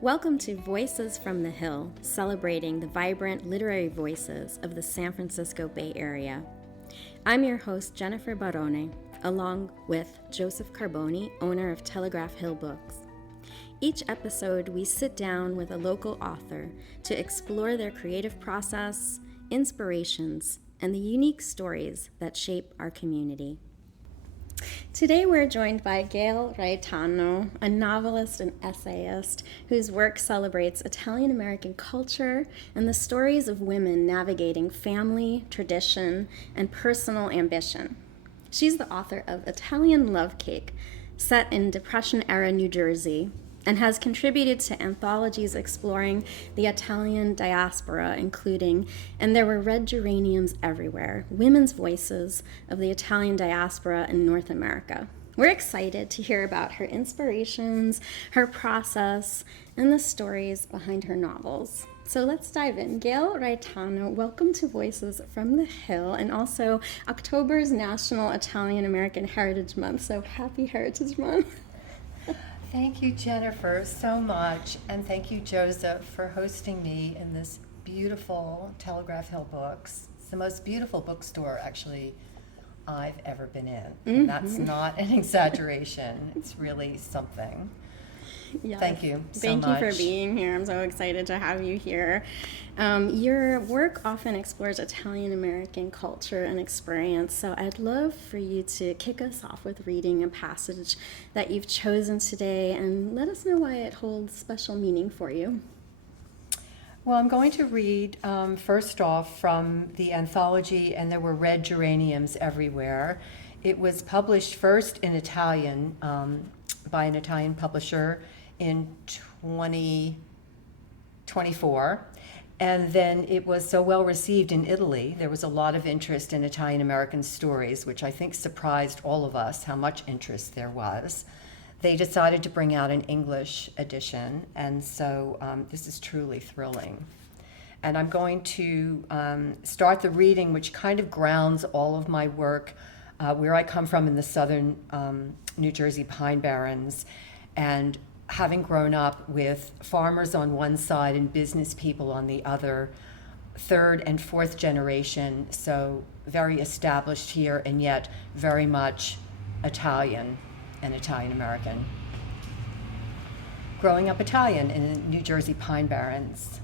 Welcome to Voices from the Hill, celebrating the vibrant literary voices of the San Francisco Bay Area. I'm your host, Jennifer Barone, along with Joseph Carboni, owner of Telegraph Hill Books. Each episode, we sit down with a local author to explore their creative process, inspirations, and the unique stories that shape our community. Today we're joined by Gail Reitano, a novelist and essayist whose work celebrates Italian-American culture and the stories of women navigating family, tradition, and personal ambition. She's the author of Italian Love Cake, set in Depression-era New Jersey, and has contributed to anthologies exploring the Italian diaspora, including And There Were Red Geraniums Everywhere, Women's Voices of the Italian Diaspora in North America. We're excited to hear about her inspirations, her process, and the stories behind her novels. So let's dive in. Gail Reitano, welcome to Voices from the Hill, and also October's National Italian American Heritage Month, so happy Heritage Month. Thank you, Jennifer, so much, and thank you, Joseph, for hosting me in this beautiful Telegraph Hill Books. It's the most beautiful bookstore, actually, I've ever been in. And that's not an exaggeration. It's really something. Yes. Thank you so Thank much. you for being here. I'm so excited to have you here. Your work often explores Italian-American culture and experience, so I'd love for you to kick us off with reading a passage that you've chosen today and let us know why it holds special meaning for you. Well, I'm going to read first off from the anthology And There Were Red Geraniums Everywhere. It was published first in Italian by an Italian publisher in 2024, and then it was so well received in Italy. There was a lot of interest in Italian American stories, which I think surprised all of us how much interest there was. They decided to bring out an English edition, and so this is truly thrilling. And I'm going to start the reading, which kind of grounds all of my work where I come from in the southern New Jersey Pine Barrens, and having grown up with farmers on one side and business people on the other, third and fourth generation, so very established here and yet very much Italian and Italian American. Growing up Italian in the New Jersey Pine Barrens.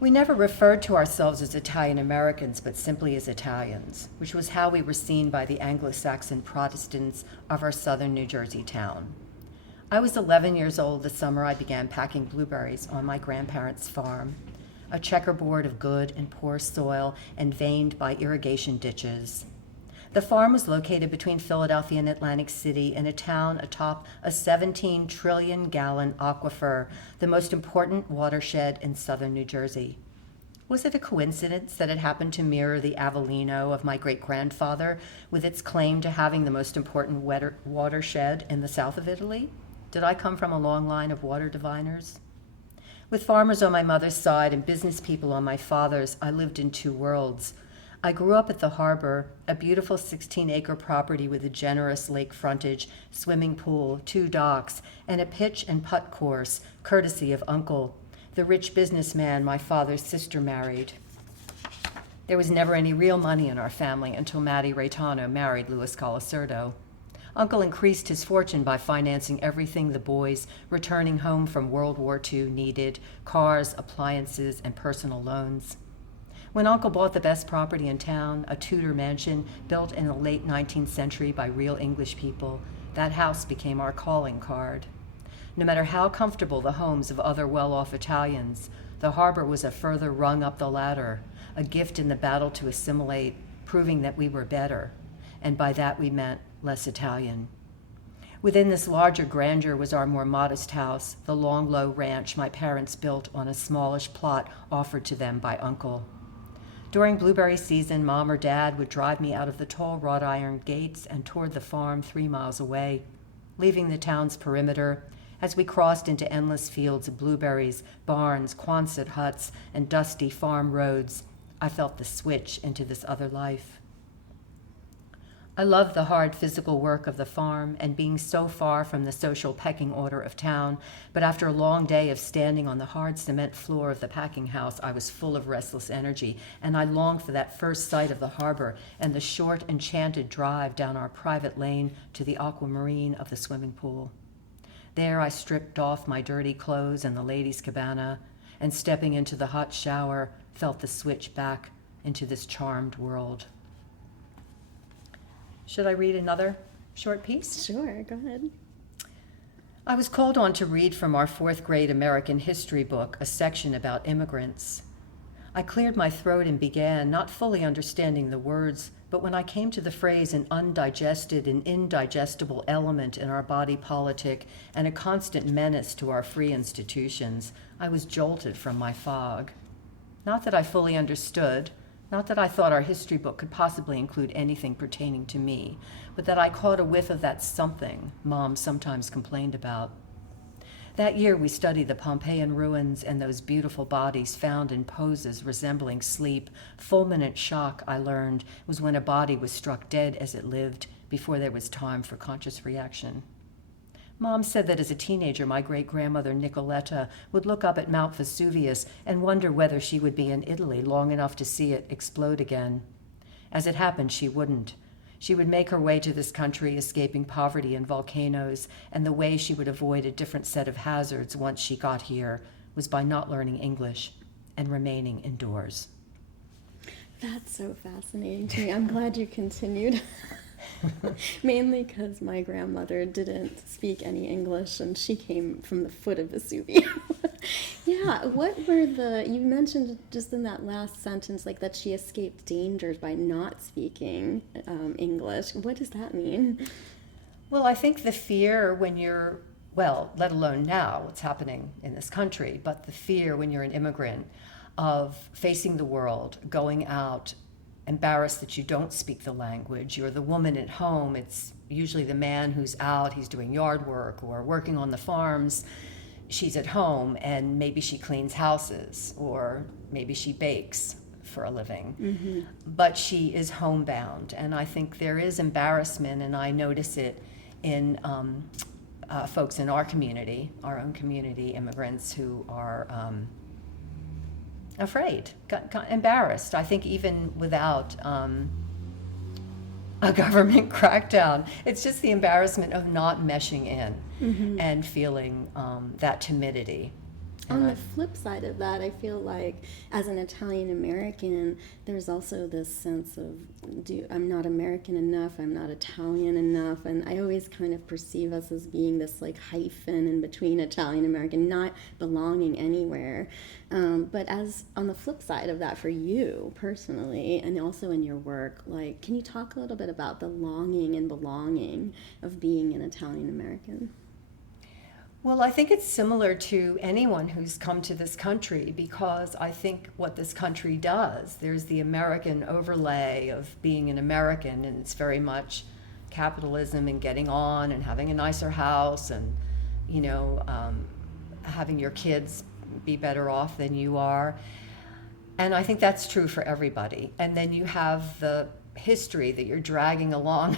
We never referred to ourselves as Italian Americans, but simply as Italians, which was how we were seen by the Anglo-Saxon Protestants of our southern New Jersey town. I was 11 years old the summer I began packing blueberries on my grandparents' farm, a checkerboard of good and poor soil and veined by irrigation ditches. The farm was located between Philadelphia and Atlantic City in a town atop a 17 trillion gallon aquifer, the most important watershed in southern New Jersey. Was it a coincidence that it happened to mirror the Avellino of my great-grandfather with its claim to having the most important watershed in the south of Italy? Did I come from a long line of water diviners? With farmers on my mother's side and business people on my father's, I lived in two worlds. I grew up at the harbor, a beautiful 16-acre property with a generous lake frontage, swimming pool, 2 docks, and a pitch and putt course, courtesy of Uncle, the rich businessman my father's sister married. There was never any real money in our family until Maddie Reitano married Louis Colasurdo. Uncle increased his fortune by financing everything the boys returning home from World War II needed: cars, appliances, and personal loans. When Uncle bought the best property in town, a Tudor mansion built in the late 19th century by real English people, that house became our calling card. No matter how comfortable the homes of other well-off Italians, the harbor was a further rung up the ladder, a gift in the battle to assimilate, proving that we were better, and by that we meant less Italian. Within this larger grandeur was our more modest house, the long, low ranch my parents built on a smallish plot offered to them by Uncle. During blueberry season, Mom or Dad would drive me out of the tall wrought iron gates and toward the farm 3 miles away, leaving the town's perimeter as we crossed into endless fields of blueberries, barns, Quonset huts, and dusty farm roads. I felt the switch into this other life. I loved the hard physical work of the farm and being so far from the social pecking order of town, but after a long day of standing on the hard cement floor of the packing house, I was full of restless energy, and I longed for that first sight of the harbor and the short, enchanted drive down our private lane to the aquamarine of the swimming pool. There I stripped off my dirty clothes in the ladies' cabana, and stepping into the hot shower, felt the switch back into this charmed world. Should I read another short piece? Sure, go ahead. I was called on to read from our 4th grade American history book a section about immigrants. I cleared my throat and began, not fully understanding the words, but when I came to the phrase an undigested and indigestible element in our body politic and a constant menace to our free institutions, I was jolted from my fog. Not that I fully understood, not that I thought our history book could possibly include anything pertaining to me, but that I caught a whiff of that something Mom sometimes complained about. That year we studied the Pompeian ruins and those beautiful bodies found in poses resembling sleep. Fulminant shock, I learned, was when a body was struck dead as it lived before there was time for conscious reaction. Mom said that as a teenager, my great-grandmother Nicoletta would look up at Mount Vesuvius and wonder whether she would be in Italy long enough to see it explode again. As it happened, she wouldn't. She would make her way to this country, escaping poverty and volcanoes, and the way she would avoid a different set of hazards once she got here was by not learning English and remaining indoors. That's so fascinating to me. I'm glad you continued. Mainly because my grandmother didn't speak any English and she came from the foot of Vesuvius. Yeah, what were you mentioned just in that last sentence, like that she escaped dangers by not speaking English. What does that mean? Well, I think the fear when you're, well, let alone now, what's happening in this country, but the fear when you're an immigrant of facing the world, going out, embarrassed that you don't speak the language. You're the woman at home. It's usually the man who's out. He's doing yard work or working on the farms. She's at home and maybe she cleans houses or maybe she bakes for a living. Mm-hmm. But she is homebound. And I think there is embarrassment, and I notice it in folks in our community, our own community, immigrants who are afraid, got embarrassed. I think even without a government crackdown, it's just the embarrassment of not meshing in and feeling that timidity. On the flip side of that, I feel like as an Italian American, there's also this sense of, I'm not American enough, I'm not Italian enough, and I always kind of perceive us as being this like hyphen in between Italian American, not belonging anywhere. But as on the flip side of that for you personally, and also in your work, like, can you talk a little bit about the longing and belonging of being an Italian American? Well, I think it's similar to anyone who's come to this country, because I think what this country does, there's the American overlay of being an American, and it's very much capitalism and getting on and having a nicer house and, you know, having your kids be better off than you are. And I think that's true for everybody. And then you have the history that you're dragging along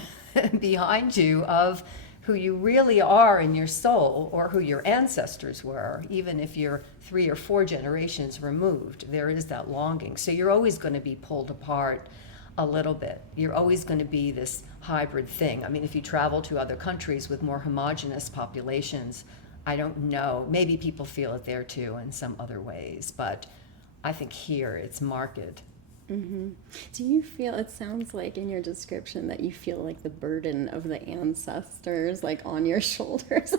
behind you of who you really are in your soul, or who your ancestors were, even if you're 3 or 4 generations removed. There is that longing. So you're always going to be pulled apart a little bit. You're always going to be this hybrid thing. I mean, if you travel to other countries with more homogenous populations, I don't know, maybe people feel it there too in some other ways, but I think here it's marked. Mm-hmm. Do you feel, it sounds like in your description that you feel like the burden of the ancestors like on your shoulders.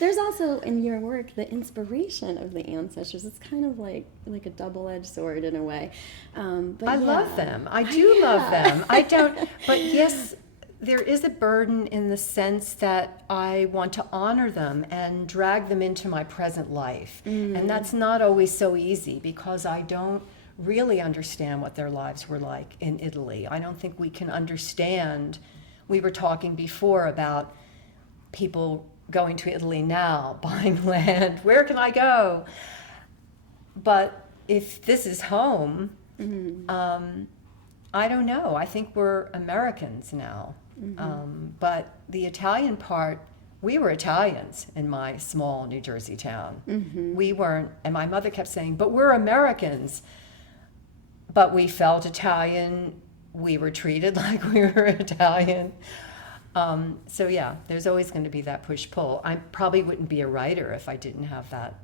There's also in your work the inspiration of the ancestors. It's kind of like a double-edged sword in a way. But I love them. I do love them. I don't, but yes, there is a burden in the sense that I want to honor them and drag them into my present life. And that's not always so easy, because I don't really understand what their lives were like in Italy. I don't think we can understand. We were talking before about people going to Italy now, buying land. Where can I go? But if this is home, I don't know. I think we're Americans now. But the Italian part, we were Italians in my small New Jersey town. We weren't, and my mother kept saying, but we're Americans. But we felt Italian. We were treated like we were Italian. So yeah, there's always going to be that push-pull. I probably wouldn't be a writer if I didn't have that,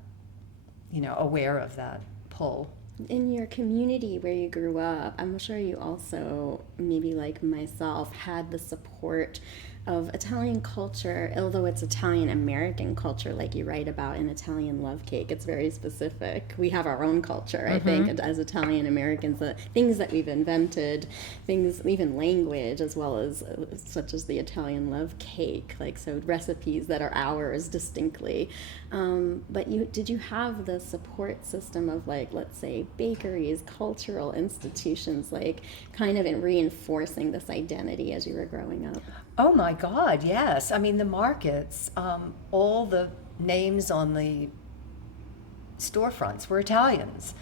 aware of that pull. In your community where you grew up, I'm sure you also, maybe like myself, had the support of Italian culture, although it's Italian American culture, like you write about in Italian Love Cake. It's very specific. We have our own culture, I think, as Italian Americans, the things that we've invented, things, even language, as well as such as the Italian Love Cake, like so recipes that are ours distinctly. But did you have the support system of, like, let's say, bakeries, cultural institutions, like kind of in reinforcing this identity as you were growing up? Oh my God, yes. I mean, the markets, all the names on the storefronts were Italians.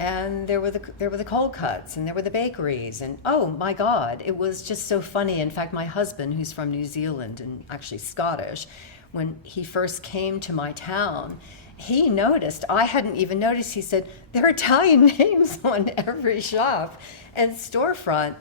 And there were the cold cuts, and there were the bakeries, and oh my God, it was just so funny. In fact, my husband, who's from New Zealand and actually Scottish, when he first came to my town, he noticed, I hadn't even noticed, he said, there are Italian names on every shop and storefront.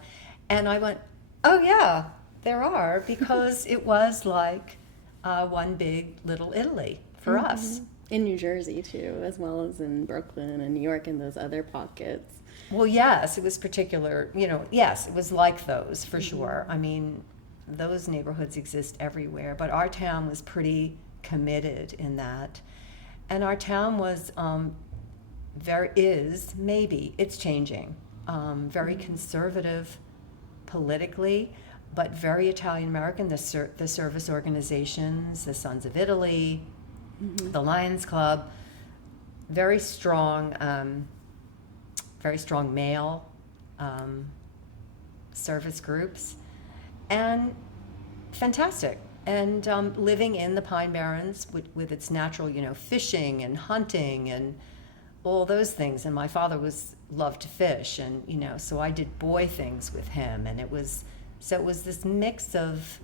And I went, oh yeah, there are, because it was like one big little Italy for us. In New Jersey too, as well as in Brooklyn and New York and those other pockets. Well, yes, it was particular, yes, it was like those for sure. I mean, those neighborhoods exist everywhere, but our town was pretty committed in that. And our town was, maybe, it's changing, very conservative politically, but very Italian American. The service organizations, the Sons of Italy, the Lions Club, very strong male service groups, and fantastic. And living in the Pine Barrens with its natural, fishing and hunting and all those things. And my father loved to fish, and so I did boy things with him, and it was this mix of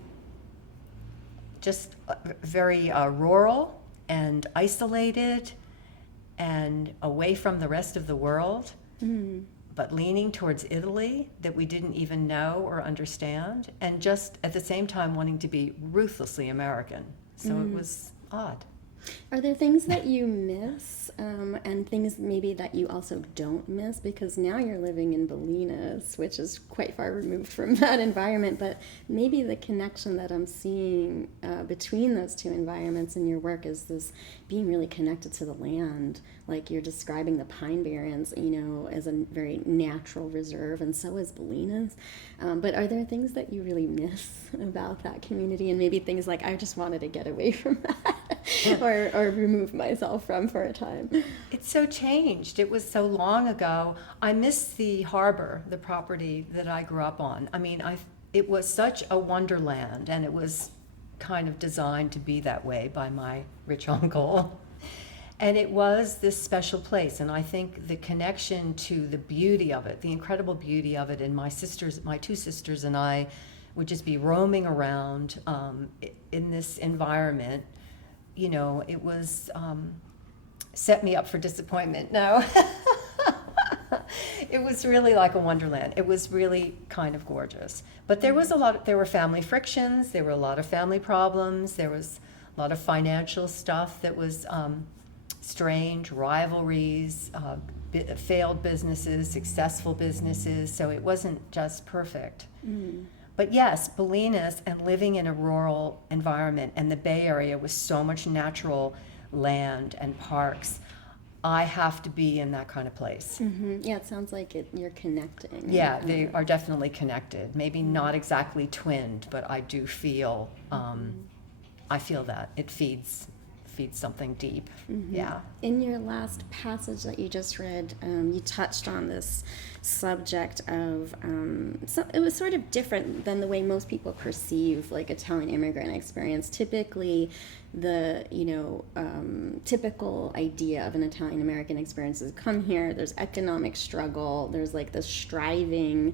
just very rural and isolated and away from the rest of the world, but leaning towards Italy that we didn't even know or understand, and just at the same time wanting to be ruthlessly American. So it was odd. Are there things that you miss, and things maybe that you also don't miss? Because now you're living in Bolinas, which is quite far removed from that environment, but maybe the connection that I'm seeing between those two environments in your work is this being really connected to the land. Like you're describing the Pine Barrens, as a very natural reserve, and so is Bolinas. But are there things that you really miss about that community, and maybe things like, I just wanted to get away from that? or remove myself from for a time? It's so changed. It was so long ago. I miss the harbor, the property that I grew up on. I mean, it was such a wonderland, and it was kind of designed to be that way by my rich uncle. And it was this special place, and I think the connection to the beauty of it, the incredible beauty of it, and my two sisters and I would just be roaming around in this environment. It was set me up for disappointment. No, it was really like a wonderland. It was really kind of gorgeous. But there were family frictions. There were a lot of family problems. There was a lot of financial stuff that was strange, rivalries, failed businesses, successful businesses. So it wasn't just perfect. But yes, Bolinas and living in a rural environment, and the Bay Area with so much natural land and parks, I have to be in that kind of place. Yeah, it sounds like you're connecting. Yeah, they are definitely connected. Maybe not exactly twinned, but I do feel, I feel that. It feeds feeds something deep. Mm-hmm. Yeah. In your last passage that you just read, you touched on this subject of, so it was sort of different than the way most people perceive like Italian immigrant experience. Typically, the typical idea of an Italian American experience is come here, there's economic struggle, there's like this striving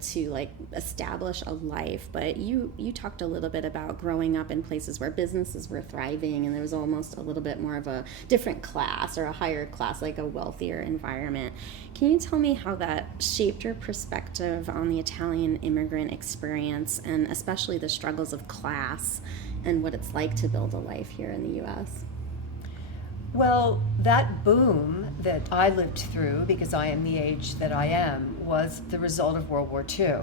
to like establish a life. But you talked a little bit about growing up in places where businesses were thriving and there was almost a little bit more of a different class or a higher class, like a wealthier environment. Can you tell me how that shaped your perspective on the Italian immigrant experience, and especially the struggles of class and what it's like to build a life here in the U.S.? Well, that boom that I lived through, because I am the age that I am, was the result of World War II.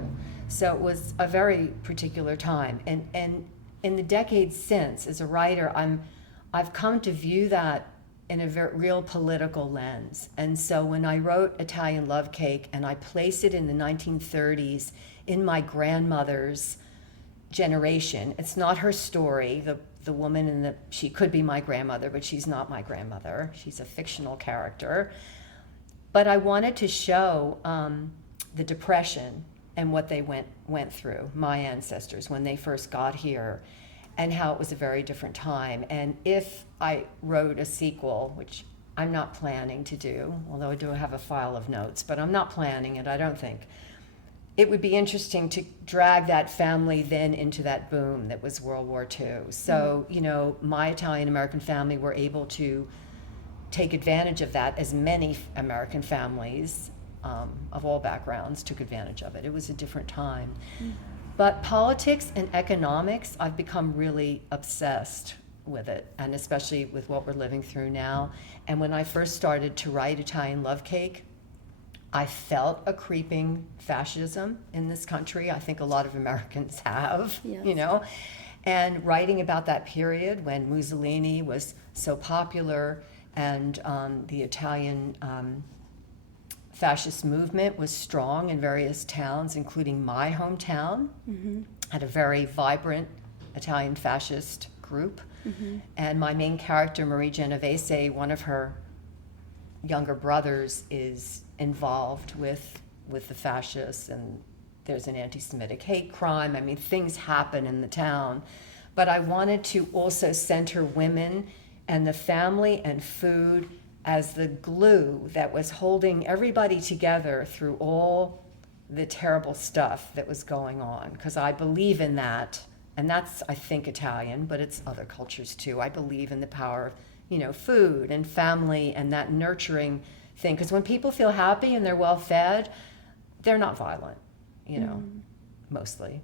So it was a very particular time. And in the decades since, as a writer, I've come to view that in a very real political lens. And so when I wrote Italian Love Cake and I placed it in the 1930s in my grandmother's generation, it's not her story. The woman she could be my grandmother, but she's not my grandmother. She's a fictional character. But I wanted to show the Depression and what they went through, my ancestors, when they first got here, and how it was a very different time. And if I wrote a sequel, which I'm not planning to do, although I do have a file of notes, but I'm not planning it, I don't think, it would be interesting to drag that family then into that boom that was World War II. So, my Italian-American family were able to take advantage of that, as many American families of all backgrounds took advantage of it. It was a different time. But politics and economics, I've become really obsessed with it, and especially with what we're living through now. And when I first started to write Italian Love Cake, I felt a creeping fascism in this country. I think a lot of Americans have, Yes. And writing about that period when Mussolini was so popular and the Italian fascist movement was strong in various towns, including my hometown, had a very vibrant Italian fascist group. And my main character, Marie Genovese, one of her younger brothers, is involved with the fascists, and there's an anti-Semitic hate crime. I mean, things happen in the town. But I wanted to also center women and the family and food as the glue that was holding everybody together through all the terrible stuff that was going on. Because I believe in that, and that's, I think, Italian, but it's other cultures too. I believe in the power of, food and family and that nurturing thing. Because when people feel happy and they're well fed, they're not violent, mostly.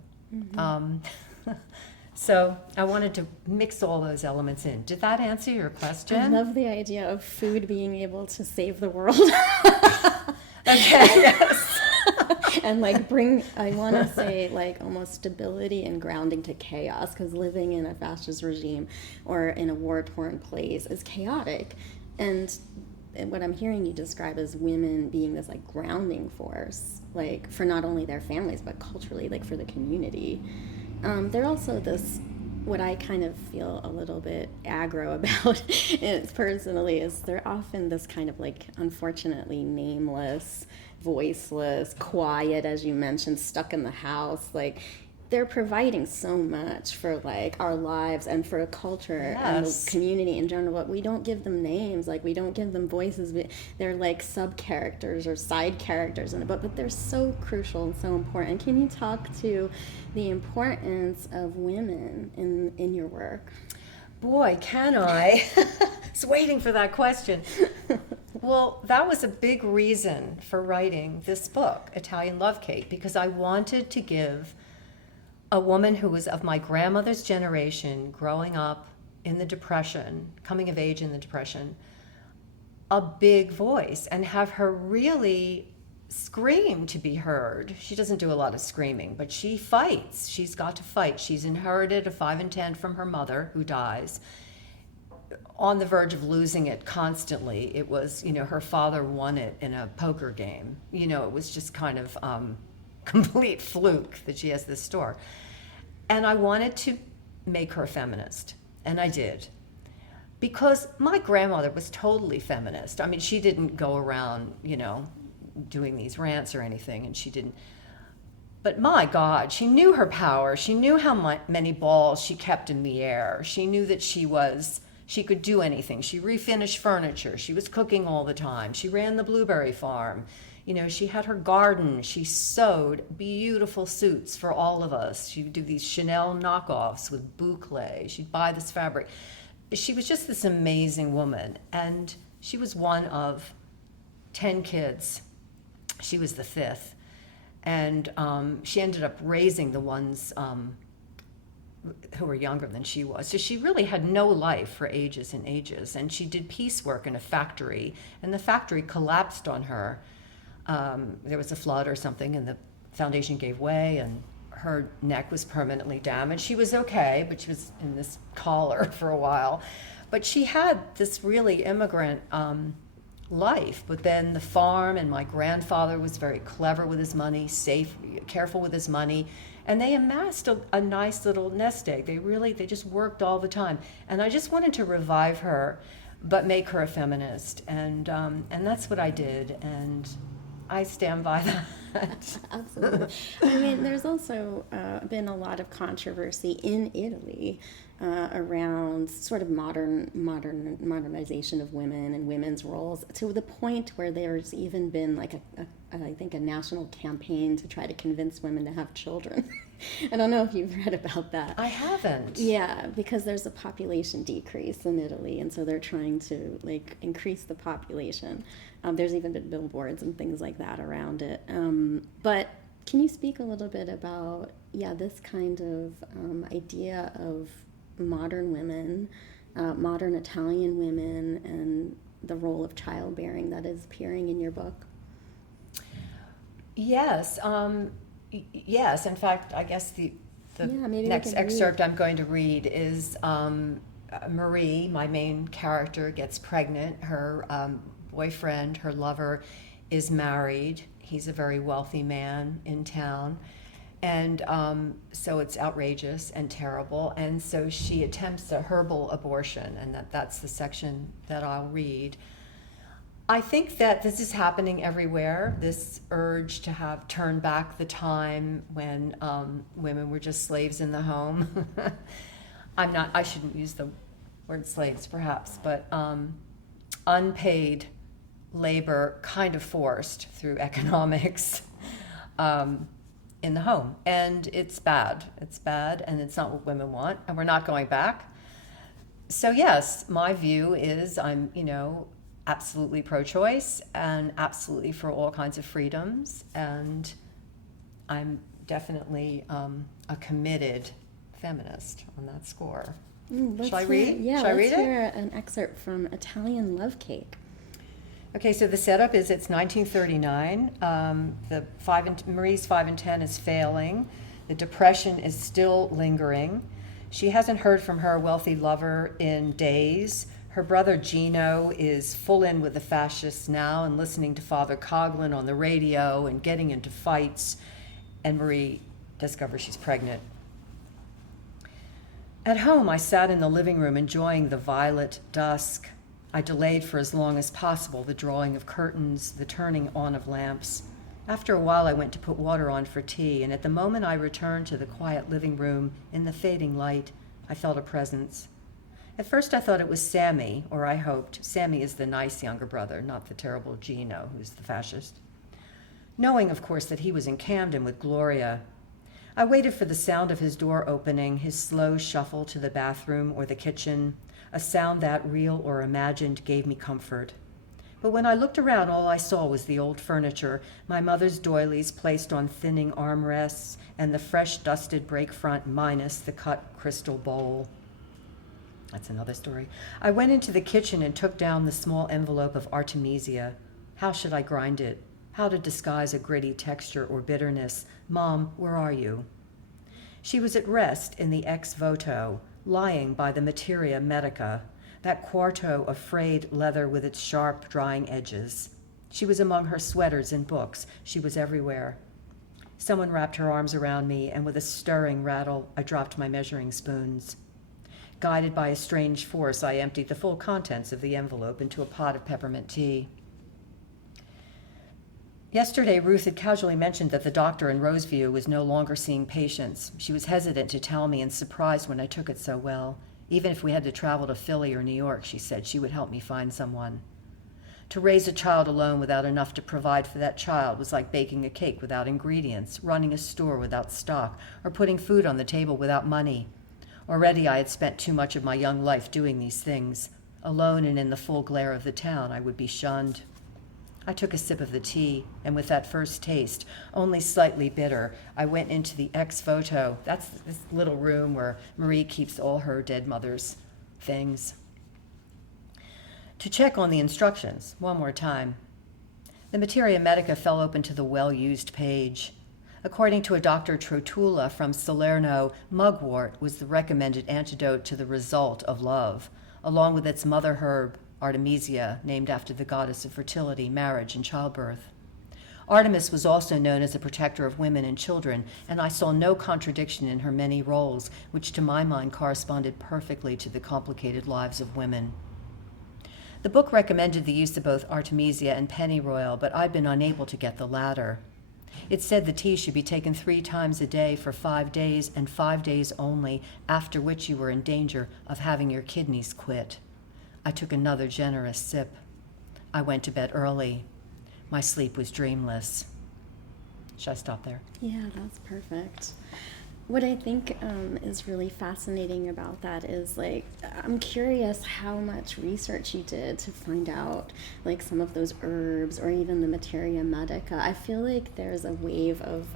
So I wanted to mix all those elements in. Did that answer your question? I love the idea of food being able to save the world. Okay, yes. And I want to say almost stability and grounding to chaos, because living in a fascist regime or in a war-torn place is chaotic. And what I'm hearing you describe is women being this grounding force, for not only their families, but culturally, for the community. They're also what I kind of feel a little bit aggro about personally is they're often this kind of unfortunately nameless, voiceless, quiet, as you mentioned, stuck in the house. They're providing so much for our lives and for a culture and the community in general, but we don't give them names, we don't give them voices. They're sub characters or side characters in the book, but they're so crucial and so important. Can you talk to the importance of women in your work? Boy, can I. I was waiting for that question. Well, that was a big reason for writing this book, Italian Love Cake, because I wanted to give a woman who was of my grandmother's generation, growing up in the Depression, coming of age in the Depression, a big voice, and have her really scream to be heard. She doesn't do a lot of screaming, but she fights. She's got to fight. She's inherited a 5 and 10 from her mother, who dies, on the verge of losing it constantly. It was, her father won it in a poker game. It was just kind of complete fluke that she has this store. And I wanted to make her a feminist, and I did. because my grandmother was totally feminist. I mean, she didn't go around, doing these rants or anything, and she didn't. But my God, she knew her power. She knew how many balls she kept in the air. She knew that she could do anything. She refinished furniture. She was cooking all the time. She ran the blueberry farm. She had her garden. She sewed beautiful suits for all of us. She would do these Chanel knockoffs with boucle. She'd buy this fabric. She was just this amazing woman. And she was one of 10 kids. She was the fifth. And she ended up raising the ones who were younger than she was. So she really had no life for ages and ages. And she did piecework in a factory, and the factory collapsed on her. There was a flood or something, and the foundation gave way, and her neck was permanently damaged. She was okay, but she was in this collar for a while. But she had this really immigrant life. But then the farm, and my grandfather was very clever with his money, careful with his money, and they amassed a nice little nest egg. They just worked all the time. And I just wanted to revive her, but make her a feminist. And that's what I did. And I stand by that. Absolutely. I mean, there's also been a lot of controversy in Italy around sort of modernization of women and women's roles, to the point where there's even been I think a national campaign to try to convince women to have children. I don't know if you've read about that. I haven't. Yeah, because there's a population decrease in Italy, and so they're trying to increase the population. There's even been billboards and things like that around it. But can you speak a little bit about this kind of idea of modern women, modern Italian women, and the role of childbearing that is appearing in your book? Yes. Yes. In fact, I guess the next excerpt I'm going to read is Marie, my main character, gets pregnant. Her boyfriend, her lover, is married. He's a very wealthy man in town. And so it's outrageous and terrible. And so she attempts a herbal abortion, and that's the section that I'll read. I think that this is happening everywhere, this urge to turn back the time when women were just slaves in the home. I shouldn't use the word slaves perhaps, but unpaid labor, kind of forced through economics, in the home. And it's bad, and it's not what women want, and we're not going back. So yes, my view is I'm, absolutely pro-choice and absolutely for all kinds of freedoms, and I'm definitely a committed feminist on that score. Shall I read? Yeah, Shall I read let's hear an excerpt from Italian Love Cake. Okay, so the setup is it's 1939. Marie's 5 and 10 is failing. The depression is still lingering. She hasn't heard from her wealthy lover in days. Her brother Gino is full in with the fascists now and listening to Father Coughlin on the radio and getting into fights. And Marie discovers she's pregnant. At home, I sat in the living room enjoying the violet dusk. I delayed for as long as possible the drawing of curtains, the turning on of lamps. After a while, I went to put water on for tea, and at the moment I returned to the quiet living room, in the fading light, I felt a presence. At first I thought it was Sammy, or I hoped. Sammy is the nice younger brother, not the terrible Gino, who's the fascist. Knowing, of course, that he was in Camden with Gloria. I waited for the sound of his door opening, his slow shuffle to the bathroom or the kitchen, a sound that, real or imagined, gave me comfort. But when I looked around, all I saw was the old furniture, my mother's doilies placed on thinning armrests, and the fresh dusted break front minus the cut crystal bowl. That's another story. I went into the kitchen and took down the small envelope of Artemisia. How should I grind it? How to disguise a gritty texture or bitterness? Mom, where are you? She was at rest in the ex voto, lying by the materia medica, that quarto of frayed leather with its sharp, drying edges. She was among her sweaters and books. She was everywhere. Someone wrapped her arms around me, and with a stirring rattle, I dropped my measuring spoons. Guided by a strange force, I emptied the full contents of the envelope into a pot of peppermint tea. Yesterday, Ruth had casually mentioned that the doctor in Roseview was no longer seeing patients. She was hesitant to tell me and surprised when I took it so well. Even if we had to travel to Philly or New York, she said she would help me find someone. To raise a child alone without enough to provide for that child was like baking a cake without ingredients, running a store without stock, or putting food on the table without money. Already I had spent too much of my young life doing these things. Alone and in the full glare of the town, I would be shunned. I took a sip of the tea, and with that first taste, only slightly bitter, I went into the ex-voto. That's this little room where Marie keeps all her dead mother's things. To check on the instructions, one more time. The Materia Medica fell open to the well-used page. According to a Dr. Trotula from Salerno, mugwort was the recommended antidote to the result of love, along with its mother herb, Artemisia, named after the goddess of fertility, marriage, and childbirth. Artemis was also known as a protector of women and children, and I saw no contradiction in her many roles, which to my mind corresponded perfectly to the complicated lives of women. The book recommended the use of both Artemisia and pennyroyal, but I'd been unable to get the latter. It said the tea should be taken 3 times a day for 5 days and 5 days only, after which you were in danger of having your kidneys quit. I took another generous sip. I went to bed early. My sleep was dreamless. Should I stop there? Yeah, that's perfect. What I think is really fascinating about that is, like, I'm curious how much research you did to find out, like, some of those herbs or even the Materia Medica. I feel like there's a wave of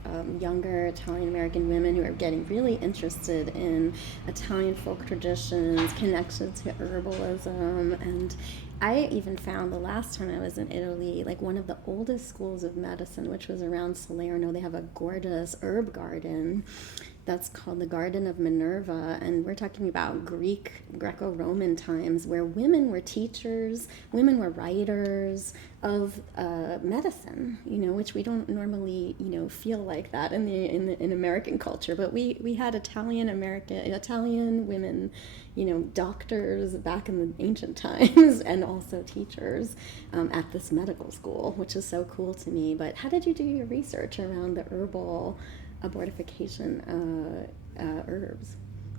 younger Italian-American women who are getting really interested in Italian folk traditions, connected to herbalism, and I even found the last time I was in Italy, like, one of the oldest schools of medicine, which was around Salerno. They have a gorgeous herb garden that's called the Garden of Minerva, and we're talking about Greco-Roman times, where women were teachers, women were writers of medicine, which we don't normally, feel like that in American culture. But we had Italian women, doctors back in the ancient times, and also teachers at this medical school, which is so cool to me. But how did you do your research around the herbal abortification herbs?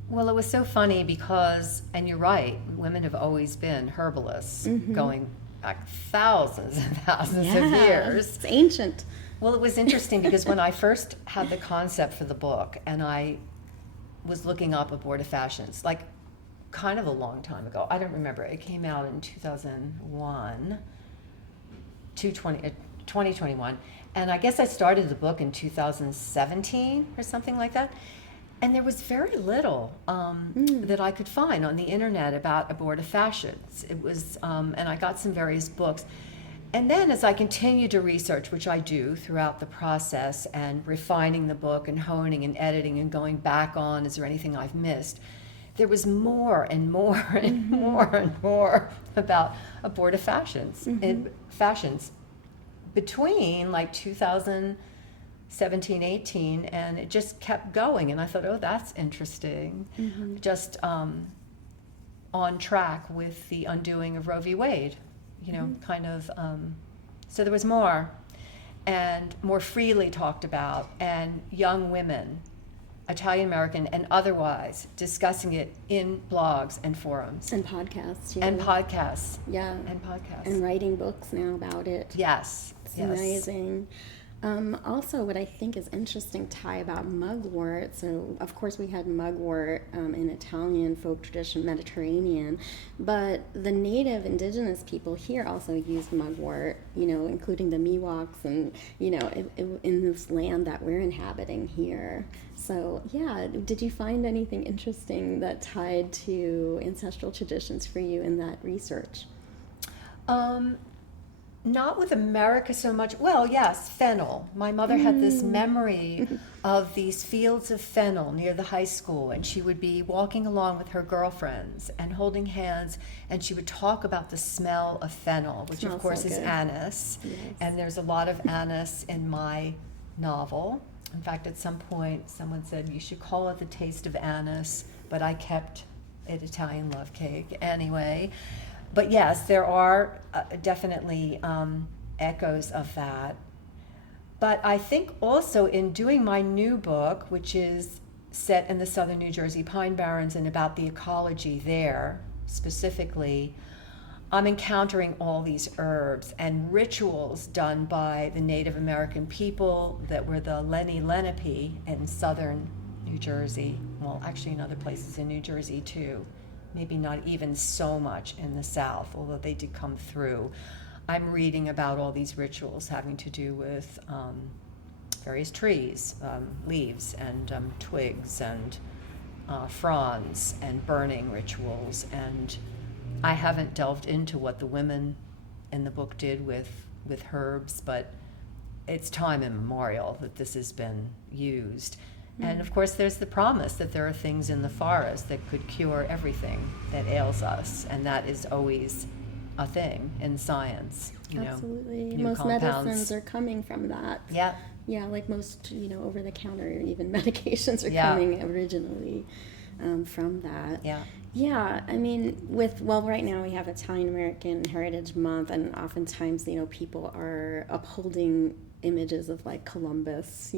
Well, it was so funny because, and you're right, women have always been herbalists, going back thousands and thousands of years. It's ancient. Well, it was interesting because when I first had the concept for the book and I was looking up abortifacients, like kind of a long time ago, I don't remember, it came out in 2021, and I guess I started the book in 2017 or something like that. And there was very little that I could find on the internet about abortifacients. It was, and I got some various books. And then as I continued to research, which I do throughout the process, and refining the book and honing and editing and going back on, is there anything I've missed? There was more and more and more and more about abortifacients and fashions between like 2017, 18, and it just kept going. And I thought, oh, that's interesting. Just on track with the undoing of Roe v. Wade, kind of. So there was more, and more freely talked about, and young women, Italian American and otherwise, discussing it in blogs and forums. And podcasts. And podcasts. Yeah. And podcasts. And writing books now about it. Yes. It's amazing. Also, what I think is interesting, Ty, about mugwort, so of course we had mugwort in Italian folk tradition, Mediterranean, but the native indigenous people here also used mugwort, including the Miwoks and, in this land that we're inhabiting here. So, yeah, did you find anything interesting that tied to ancestral traditions for you in that research? Not with America so much. Well, yes, fennel. My mother had this memory of these fields of fennel near the high school, and she would be walking along with her girlfriends and holding hands, and she would talk about the smell of fennel, which of course is anise. Yes. And there's a lot of anise in my novel. In fact, at some point, someone said, you should call it The Taste of Anise, but I kept an Italian love cake anyway. But yes, there are definitely echoes of that. But I think also in doing my new book, which is set in the southern New Jersey Pine Barrens and about the ecology there specifically, I'm encountering all these herbs and rituals done by the Native American people that were the Lenni Lenape in southern New Jersey. Well, actually in other places in New Jersey too. Maybe not even so much in the South, although they did come through. I'm reading about all these rituals having to do with various trees, leaves and twigs and fronds and burning rituals. And I haven't delved into what the women in the book did with herbs, but it's time immemorial that this has been used. And of course, there's the promise that there are things in the forest that could cure everything that ails us, and that is always a thing in science. Absolutely. New Most compounds. medicines are coming from that. Yeah. Yeah, like most, over-the-counter even medications are Yeah. coming originally from that. Yeah. Yeah, I mean, right now we have Italian American Heritage Month, and oftentimes, people are upholding images of like Columbus,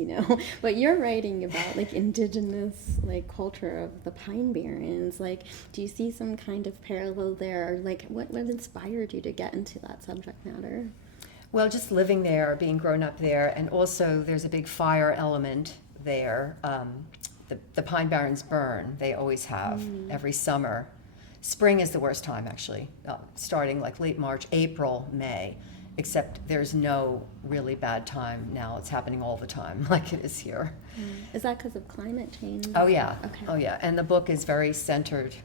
but you're writing about like indigenous like culture of the Pine Barrens. Like, do you see some kind of parallel there? Or, like, what inspired you to get into that subject matter? Well, just living there, being grown up there, and also there's a big fire element there. The Pine Barrens burn. They always have every summer. Spring is the worst time, actually, starting like late March, April, May, except there's no really bad time now. It's happening all the time, like it is here. Is that because of climate change? Oh, yeah. Okay. Oh, yeah. And the book is very centered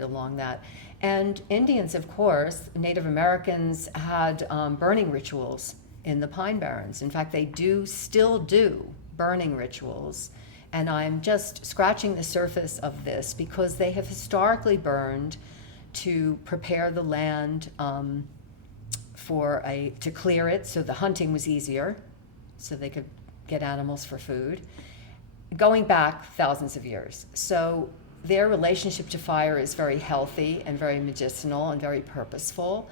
along that. And Indians, of course, Native Americans had burning rituals in the Pine Barrens. In fact, they still do burning rituals. And I'm just scratching the surface of this because they have historically burned to prepare the land to clear it so the hunting was easier, so they could get animals for food, going back thousands of years. So their relationship to fire is very healthy and very medicinal and very purposeful.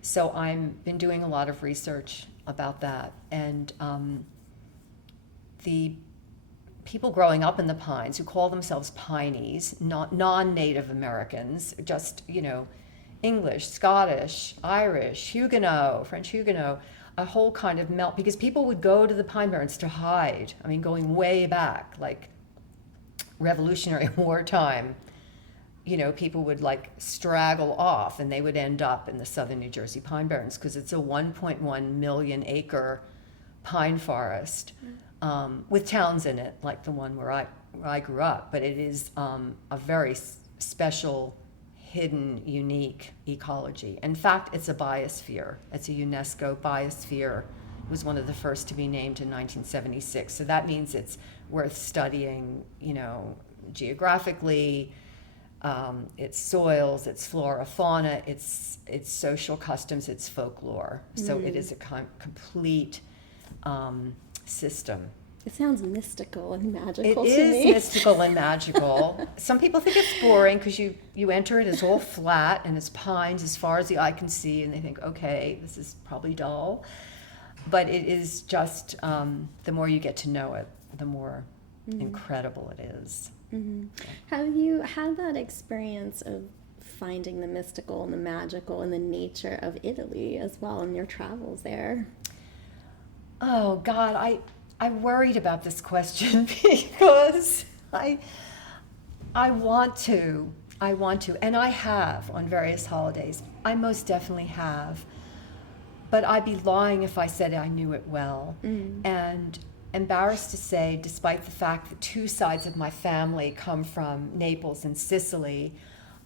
So I've been doing a lot of research about that. And the people growing up in the pines who call themselves Pineys, non-Native Americans, just, English, Scottish, Irish, Huguenot, French Huguenot, a whole kind of melt, because people would go to the Pine Barrens to hide. I mean, going way back, like Revolutionary War time, people would like straggle off and they would end up in the southern New Jersey Pine Barrens because it's a 1.1 million acre pine forest. With towns in it, like the one where I grew up, but it is a very special, hidden, unique ecology. In fact, it's a biosphere. It's a UNESCO biosphere. It was one of the first to be named in 1976. So that means it's worth studying, geographically, its soils, its flora, fauna, its social customs, its folklore. So it is a complete system. It sounds mystical and magical to me. It is mystical and magical. Some people think it's boring because you enter it, it's all flat and it's pines as far as the eye can see, and they think, okay, this is probably dull. But it is just, the more you get to know it, the more incredible it is. Have you had that experience of finding the mystical and the magical and the nature of Italy as well in your travels there? Oh, God, I worried about this question because I want to, and I have on various holidays. I most definitely have. But I'd be lying if I said I knew it well. And embarrassed to say, despite the fact that two sides of my family come from Naples and Sicily,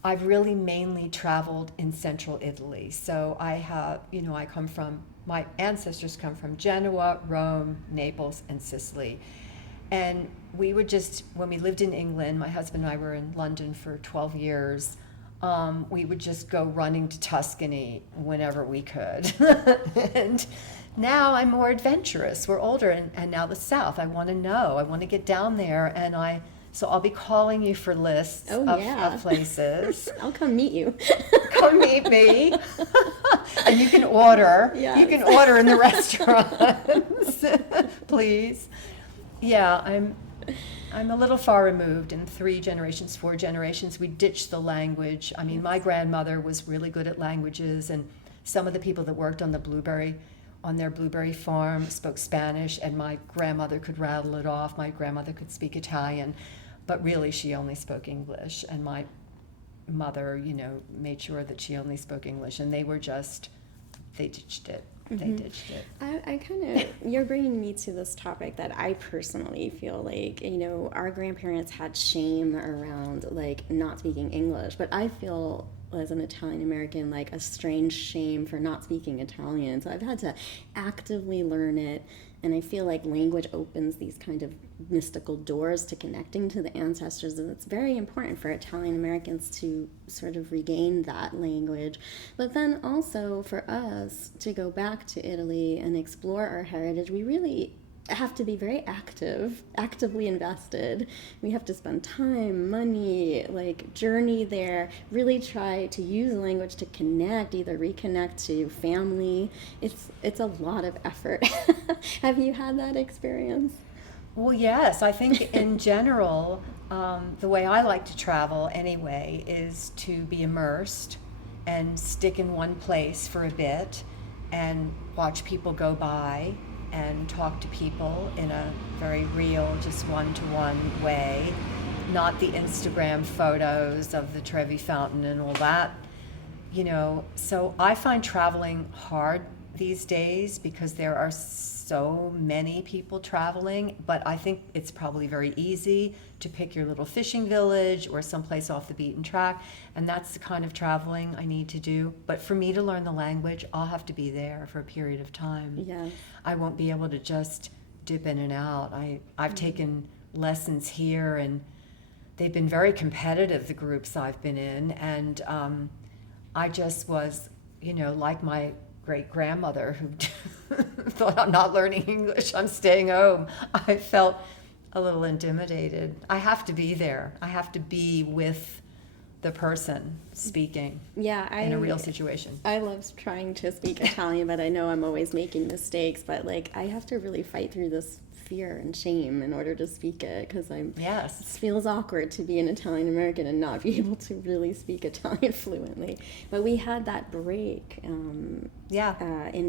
I've really mainly traveled in central Italy. So I have, my ancestors come from Genoa, Rome, Naples, and Sicily. And we would just, when we lived in England, my husband and I were in London for 12 years, we would just go running to Tuscany whenever we could. And now I'm more adventurous. We're older, and now the South. I want to know. I want to get down there, and I So I'll be calling you for lists of places. I'll come meet you. Come meet me. And you can order. Yes. You can order in the restaurants, please. Yeah, I'm a little far removed. In 3 generations, 4 generations, we ditched the language. I mean, my grandmother was really good at languages, and some of the people that worked on their blueberry farm spoke Spanish, and my grandmother could rattle it off. My grandmother could speak Italian, but really she only spoke English. And my mother, made sure that she only spoke English, and they ditched it. They ditched it. I kind of, you're bringing me to this topic that I personally feel like, our grandparents had shame around, like, not speaking English, but I feel as an Italian American like a strange shame for not speaking Italian. So I've had to actively learn it, and I feel like language opens these kind of mystical doors to connecting to the ancestors, and it's very important for Italian Americans to sort of regain that language. But then also for us to go back to Italy and explore our heritage, we really have to be very actively invested. We have to spend time, money, like journey there, really try to use language to connect, either reconnect to family. It's a lot of effort. Have you had that experience? Well, yes. I think in general, the way I like to travel anyway is to be immersed and stick in one place for a bit and watch people go by and talk to people in a very real, just one-to-one way, not the Instagram photos of the Trevi Fountain and all that, So I find traveling hard these days because there are so many people traveling, but I think it's probably very easy to pick your little fishing village or someplace off the beaten track, and that's the kind of traveling I need to do. But for me to learn the language, I'll have to be there for a period of time. Yeah. I won't be able to just dip in and out. I've taken lessons here, and they've been very competitive, the groups I've been in, and I just was, like my great-grandmother who thought, I'm not learning English, I'm staying home. I felt a little intimidated. I have to be there. I have to be with the person speaking in a real situation. I love trying to speak Italian, but I know I'm always making mistakes. But I have to really fight through this fear and shame in order to speak it, because it feels awkward to be an Italian American and not be able to really speak Italian fluently. But we had that break in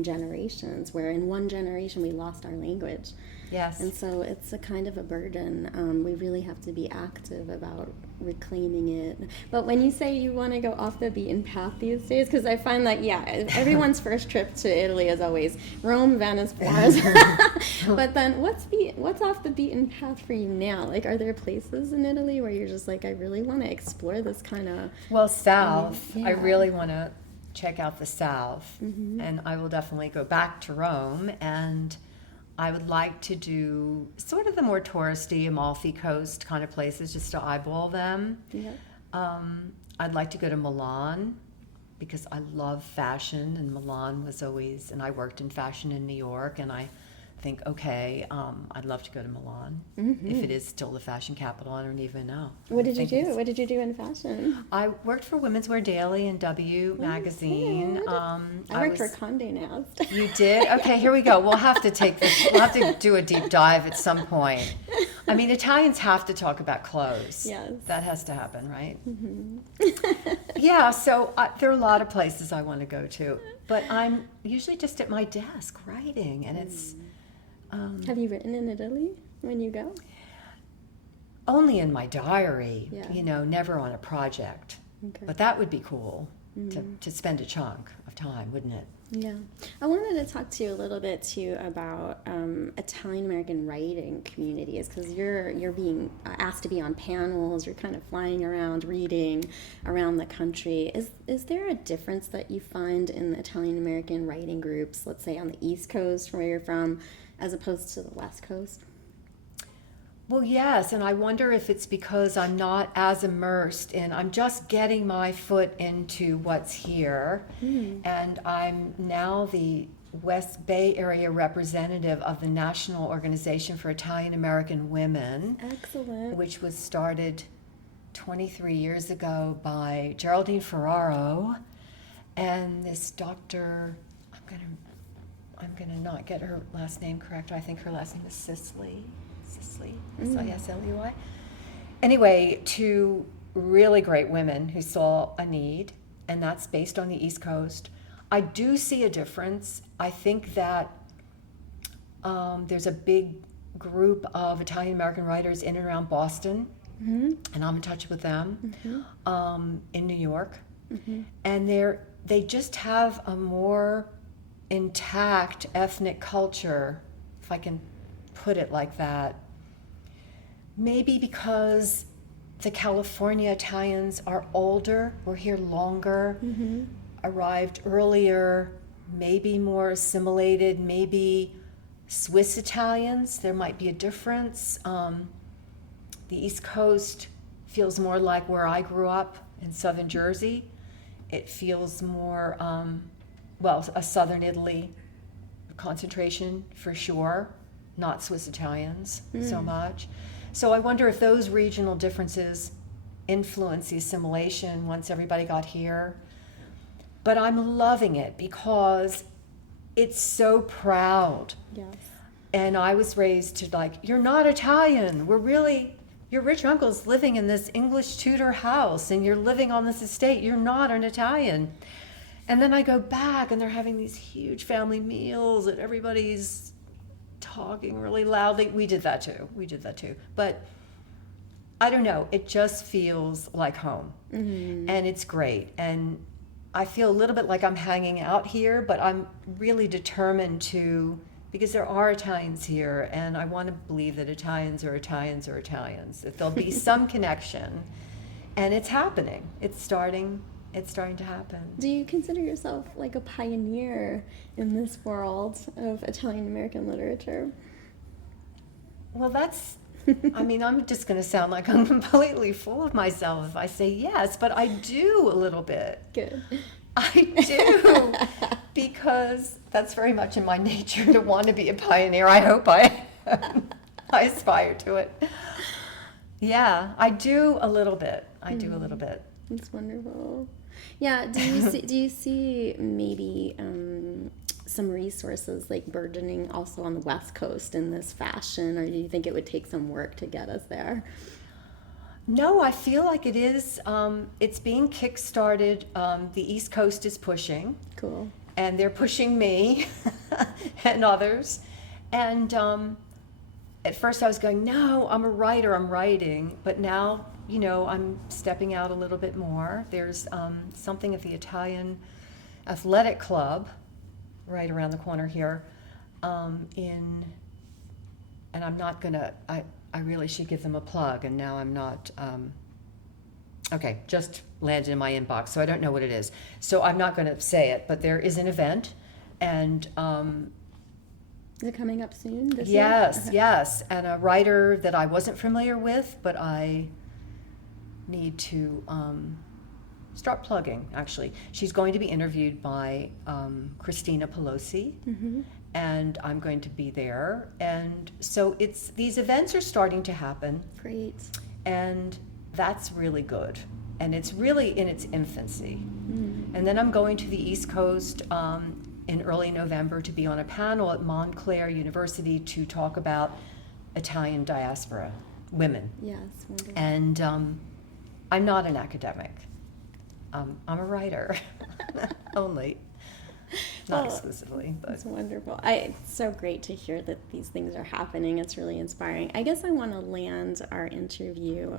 generations, where in one generation we lost our language. Yes. And so it's a kind of a burden. We really have to be active about reclaiming it. But when you say you want to go off the beaten path these days, because I find that, everyone's first trip to Italy is always Rome, Venice, Florence. But then what's off the beaten path for you now? Like, are there places in Italy where you're just like, I really want to explore this kind of... Well, south. I really want to check out the south. Mm-hmm. And I will definitely go back to Rome, and I would like to do sort of the more touristy Amalfi Coast kind of places, just to eyeball them. Yeah. I'd like to go to Milan because I love fashion, and Milan was always, and I worked in fashion in New York, and I think, okay, I'd love to go to Milan. Mm-hmm. If it is still the fashion capital, I don't even know. What did you do? What did you do in fashion? I worked for Women's Wear Daily and W magazine. I worked for Condé Nast. You did? Okay, here we go. We'll have to take this. We'll have to do a deep dive at some point. I mean, Italians have to talk about clothes. Yes. That has to happen, right? Mm-hmm. So there are a lot of places I want to go to, but I'm usually just at my desk writing, and it's... Have you written in Italy when you go? Only in my diary, never on a project. Okay. But that would be cool to spend a chunk of time, wouldn't it? Yeah. I wanted to talk to you a little bit, too, about Italian American writing communities, because you're being asked to be on panels, you're kind of flying around, reading around the country. Is there a difference that you find in the Italian American writing groups, let's say on the East Coast, where you're from, as opposed to the West Coast? Well, yes, and I wonder if it's because I'm not as immersed I'm just getting my foot into what's here, and I'm now the West Bay Area representative of the National Organization for Italian American Women. Excellent. Which was started 23 years ago by Geraldine Ferraro and this doctor, I'm gonna not get her last name correct. I think her last name is Sisley, S-I-S-L-E-Y. Anyway, two really great women who saw a need, and that's based on the East Coast. I do see a difference. I think that there's a big group of Italian American writers in and around Boston, and I'm in touch with them, in New York, and they just have a more intact ethnic culture, if I can put it like that. Maybe because the California Italians are older, were here longer, arrived earlier, maybe more assimilated, maybe Swiss Italians, there might be a difference. The East Coast feels more like where I grew up in southern Jersey. It feels more, a southern Italy concentration for sure, not Swiss Italians so much. So I wonder if those regional differences influence the assimilation once everybody got here. But I'm loving it because it's so proud. Yes. And I was raised to like, you're not Italian. Your rich uncle's living in this English Tudor house and you're living on this estate. You're not an Italian. And then I go back and they're having these huge family meals and everybody's talking really loudly. We did that too. But I don't know, it just feels like home. And it's great. And I feel a little bit like I'm hanging out here, but I'm really determined to, because there are Italians here, and I want to believe that Italians are Italians are Italians, that there'll be some connection, and it's happening. It's starting to happen. Do you consider yourself like a pioneer in this world of Italian American literature? Well, I'm just going to sound like I'm completely full of myself if I say yes, but I do a little bit. Good. I do, because that's very much in my nature to want to be a pioneer. I hope I aspire to it. Yeah, I do a little bit. It's wonderful. Yeah, do you see maybe some resources like burgeoning also on the West Coast in this fashion, or do you think it would take some work to get us there? No, I feel like it is. It's being kickstarted. The East Coast is pushing. Cool. And they're pushing me and others. And at first I was going, no, I'm a writer, I'm writing. But now, I'm stepping out a little bit more. There's something at the Italian Athletic Club right around the corner here and I'm not going to, I really should give them a plug, and now I'm not, okay, just landed in my inbox, so I don't know what it is. So I'm not going to say it, but there is an event, and is it coming up soon this year? Okay. Yes, and a writer that I wasn't familiar with, but I need to start plugging, actually. She's going to be interviewed by Christina Pelosi, and I'm going to be there. And so these events are starting to happen. Great. And that's really good. And it's really in its infancy. And then I'm going to the East Coast in early November to be on a panel at Montclair University to talk about Italian diaspora women. Yes, wonderful. And I'm not an academic. I'm a writer, only. Not exclusively, but it's wonderful. It's so great to hear that these things are happening. It's really inspiring. I guess I want to land our interview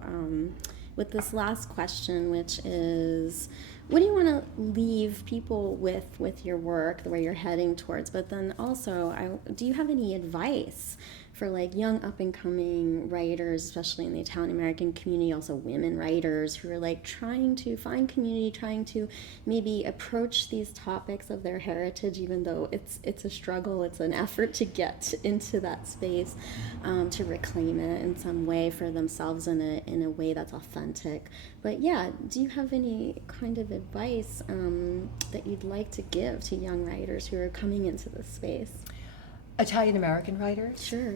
with this last question, which is, what do you want to leave people with your work, the way you're heading towards? But then also, do you have any advice for like young up and coming writers, especially in the Italian American community, also women writers who are like trying to find community, trying to maybe approach these topics of their heritage, even though it's a struggle, it's an effort to get into that space, to reclaim it in some way for themselves in a way that's authentic. But yeah, do you have any kind of advice that you'd like to give to young writers who are coming into this space? Italian American writers? Sure.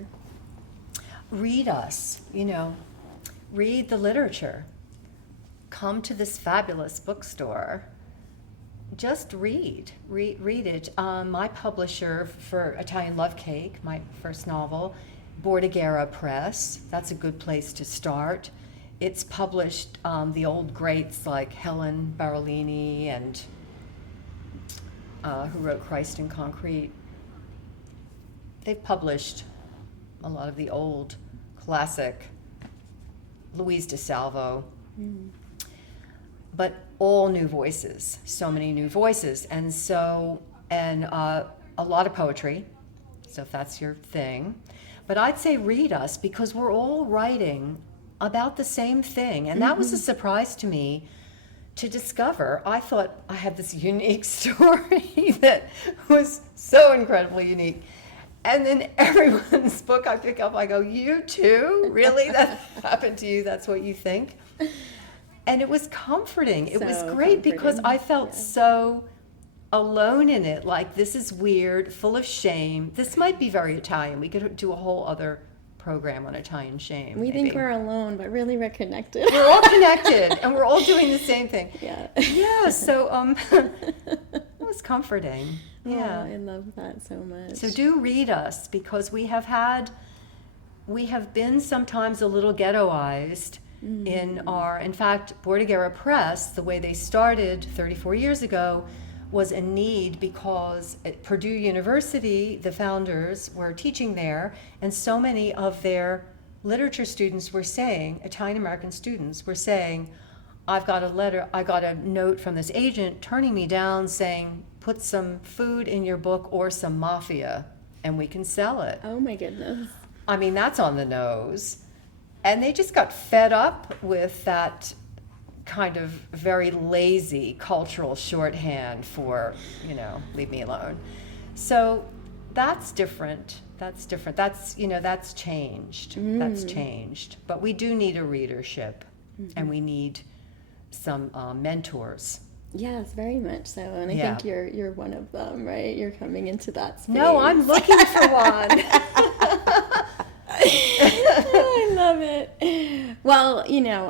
Read us, read the literature. Come to this fabulous bookstore. Just read it. My publisher for Italian Love Cake, my first novel, Bordighera Press, that's a good place to start. It's published the old greats like Helen Barolini and who wrote Christ in Concrete. They've published a lot of the old classic, Louise DeSalvo, but all new voices, so many new voices, and a lot of poetry, so if that's your thing. But I'd say read us, because we're all writing about the same thing, and that was a surprise to me to discover. I thought I had this unique story that was so incredibly unique. And then everyone's book I pick up, I go, you too? Really? That happened to you? That's what you think? And it was comforting. It was great because I felt so alone in it. Like, this is weird, full of shame. This might be very Italian. We could do a whole other program on Italian shame. We think we're alone, but really we're connected. We're all connected, and we're all doing the same thing. Yeah. Yeah, so it was comforting. Yeah. Oh, I love that so much. So do read us, because we have been sometimes a little ghettoized in fact, Bordighera Press, the way they started 34 years ago, was a need because at Purdue University, the founders were teaching there, and so many of their literature students were saying, Italian American students were saying, I got a note from this agent turning me down saying, put some food in your book or some mafia and we can sell it. Oh my goodness. I mean, that's on the nose. And they just got fed up with that kind of very lazy cultural shorthand for, leave me alone. So that's different. That's changed. That's changed. But we do need a readership, and we need some mentors. Yes, very much so. And I think you're one of them, right? You're coming into that space. No, I'm looking for one. I love it. Well,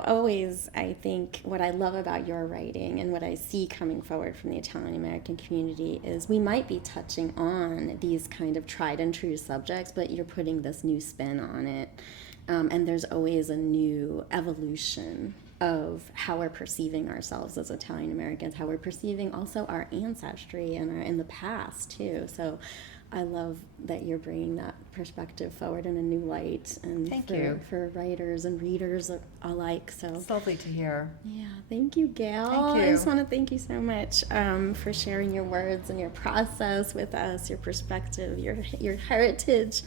always I think what I love about your writing and what I see coming forward from the Italian American community is we might be touching on these kind of tried and true subjects, but you're putting this new spin on it. And there's always a new evolution of how we're perceiving ourselves as Italian Americans, how we're perceiving also our ancestry and in the past too. So I love that you're bringing that perspective forward in a new light, and for writers and readers alike. So it's lovely to hear. Yeah, thank you, Gail. Thank you. I just want to thank you so much for sharing your words and your process with us, your perspective, your heritage.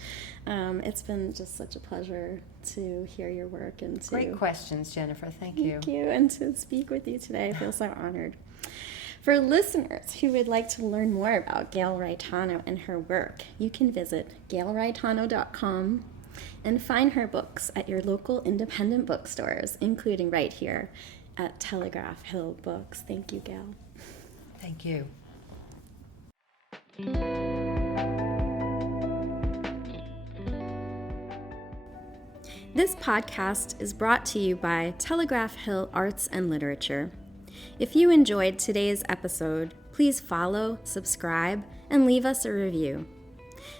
It's been just such a pleasure to hear your work and to great questions, Jennifer. Thank you. Thank you, and to speak with you today. I feel so honored. For listeners who would like to learn more about Gail Reitano and her work, you can visit gailreitano.com and find her books at your local independent bookstores, including right here at Telegraph Hill Books. Thank you, Gail. Thank you. This podcast is brought to you by Telegraph Hill Arts and Literature. If you enjoyed today's episode, please follow, subscribe, and leave us a review.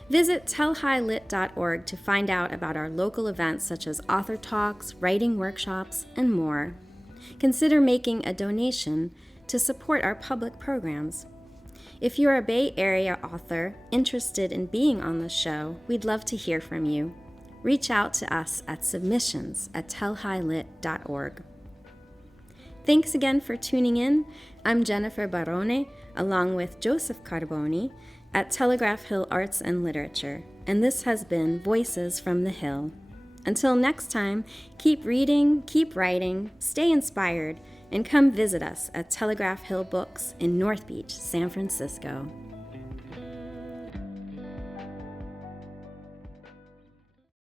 Visit tellhighlit.org to find out about our local events such as author talks, writing workshops, and more. Consider making a donation to support our public programs. If you're a Bay Area author interested in being on the show, we'd love to hear from you. Reach out to us at submissions@tellhighlit.org. Thanks again for tuning in. I'm Jennifer Barone, along with Joseph Carboni, at Telegraph Hill Arts and Literature, and this has been Voices from the Hill. Until next time, keep reading, keep writing, stay inspired, and come visit us at Telegraph Hill Books in North Beach, San Francisco.